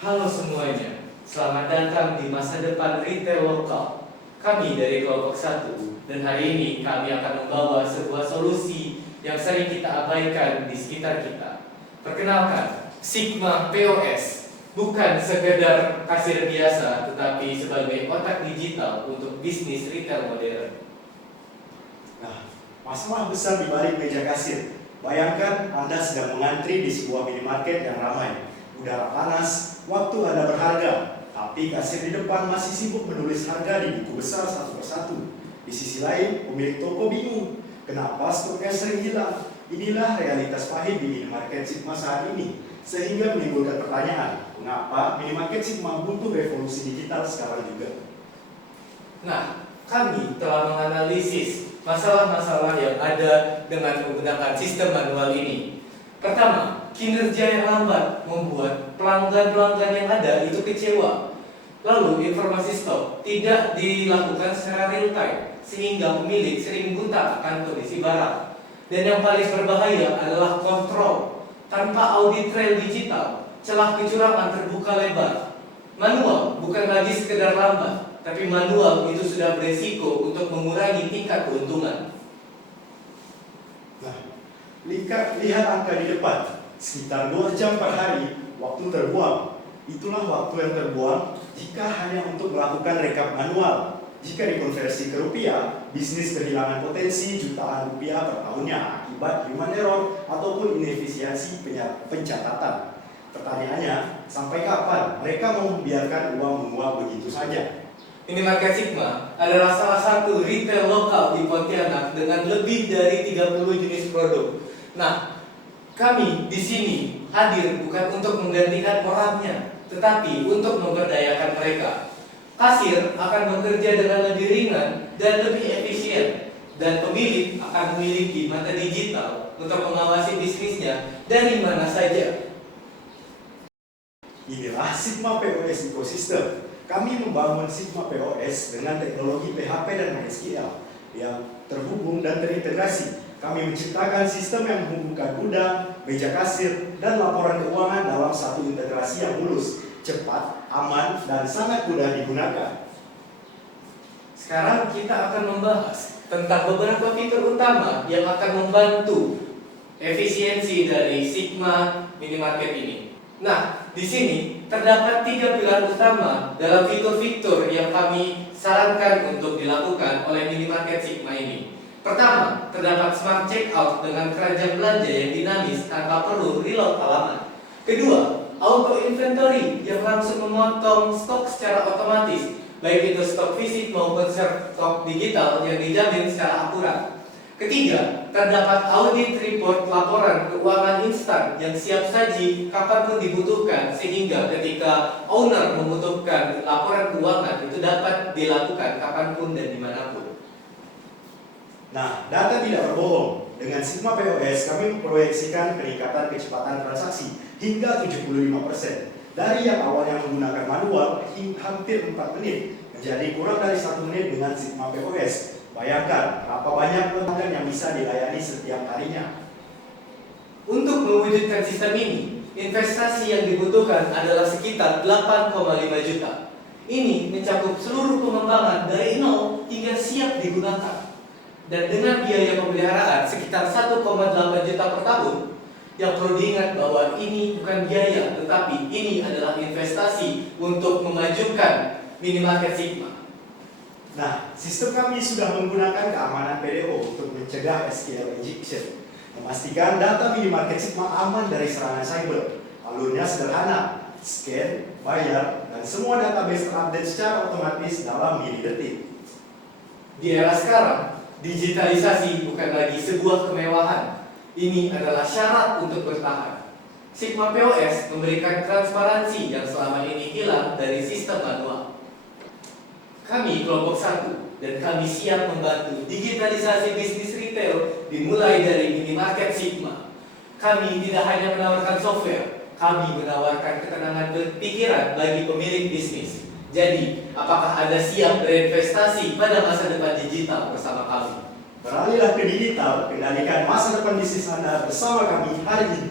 Halo semuanya, selamat datang di masa depan retail lokal. Kami dari kelompok 1 dan hari ini kami akan membawa sebuah solusi yang sering kita abaikan di sekitar kita. Perkenalkan, Sigma POS bukan sekedar kasir biasa, tetapi sebagai otak digital untuk bisnis retail modern. Nah, masalah besar di balik meja kasir. Bayangkan Anda sedang mengantri di sebuah minimarket yang ramai. Udara panas, waktu Anda berharga, tapi kasir di depan masih sibuk menulis harga di buku besar satu persatu. Di sisi lain, pemilik toko bingung. Kenapa stoknya sering hilang? Inilah realitas pahit di minimarket Sigma saat ini. Sehingga menimbulkan pertanyaan, mengapa minimarket Sigma butuh revolusi digital sekarang juga? Nah, kami telah menganalisis masalah-masalah yang ada dengan menggunakan sistem manual ini. Pertama, kinerja yang lambat membuat pelanggan-pelanggan yang ada itu kecewa. Lalu, informasi stok tidak dilakukan secara real time, sehingga pemilik sering buta akan kondisi barang. Dan yang paling berbahaya adalah kontrol. Tanpa audit trail digital, celah kecurangan terbuka lebar. Manual bukan lagi sekedar lambat, tapi manual itu sudah beresiko untuk mengurangi tingkat keuntungan. Nah, lihat angka di depan. Sekitar 2 jam per hari, waktu terbuang. Itulah waktu yang terbuang jika hanya untuk melakukan rekap manual. Jika dikonversi ke rupiah, bisnis kehilangan potensi jutaan rupiah per tahunnya akibat human error ataupun inefisiensi pencatatan. Pertanyaannya, sampai kapan mereka mau membiarkan uang menguap begitu saja? Minimarket Sigma adalah salah satu retail lokal di Pontianak dengan lebih dari 30 jenis produk. Nah, kami di sini hadir bukan untuk menggantikan orangnya, tetapi untuk memberdayakan mereka. Kasir akan bekerja dengan lebih ringan dan lebih efisien, dan pemilik akan memiliki mata digital untuk mengawasi bisnisnya dari mana saja. Inilah Sigma POS Ecosystem. Kami membangun Sigma POS dengan teknologi PHP dan MySQL yang terhubung dan terintegrasi. Kami menciptakan sistem yang menghubungkan gudang, meja kasir, dan laporan keuangan dalam satu integrasi yang mulus, cepat, aman, dan sangat mudah digunakan. Sekarang kita akan membahas tentang beberapa fitur utama yang akan membantu efisiensi dari Sigma Minimarket ini. Nah, di sini terdapat 3 pilar utama dalam fitur-fitur yang kami sarankan untuk dilakukan oleh minimarket Sigma ini. Pertama, terdapat smart checkout dengan keranjang belanja yang dinamis tanpa perlu reload halaman. Kedua, auto inventory yang langsung memotong stok secara otomatis, baik itu stok fisik maupun stok digital yang dijamin secara akurat. Ketiga, terdapat audit report laporan keuangan instan yang siap saji kapanpun dibutuhkan, sehingga ketika owner membutuhkan laporan keuangan itu dapat dilakukan kapanpun dan dimanapun. Nah, data tidak berbohong. Dengan Sigma POS, kami memproyeksikan peningkatan kecepatan transaksi hingga 75%. Dari yang awalnya menggunakan manual hampir 4 menit, menjadi kurang dari 1 menit dengan Sigma POS. Bayangkan berapa banyak pelanggan yang bisa dilayani setiap harinya. Untuk mewujudkan sistem ini, investasi yang dibutuhkan adalah sekitar 8,5 juta. Ini mencakup seluruh pengembangan dari nol hingga siap digunakan. Dan dengan biaya pemeliharaan sekitar 1,8 juta per tahun. Yang perlu diingat bahwa ini bukan biaya, tetapi ini adalah investasi untuk memajukan minimarket Sigma. Nah, sistem kami sudah menggunakan keamanan PDO untuk mencegah SQL injection, memastikan data minimarket Sigma aman dari serangan cyber. Alurnya sederhana, scan, bayar, dan semua database terupdate secara otomatis dalam milidetik. Di era sekarang, digitalisasi bukan lagi sebuah kemewahan. Ini adalah syarat untuk bertahan. Sigma POS memberikan transparansi yang selama ini hilang dari sistem manual. Kami kelompok 1 dan kami siap membantu digitalisasi bisnis retail dimulai dari minimarket Sigma. Kami tidak hanya menawarkan software, kami menawarkan ketenangan pikiran bagi pemilik bisnis. Jadi, apakah Anda siap berinvestasi pada masa depan digital bersama kami? Beralihlah ke digital, kendalikan masa depan bisnis Anda bersama kami hari ini.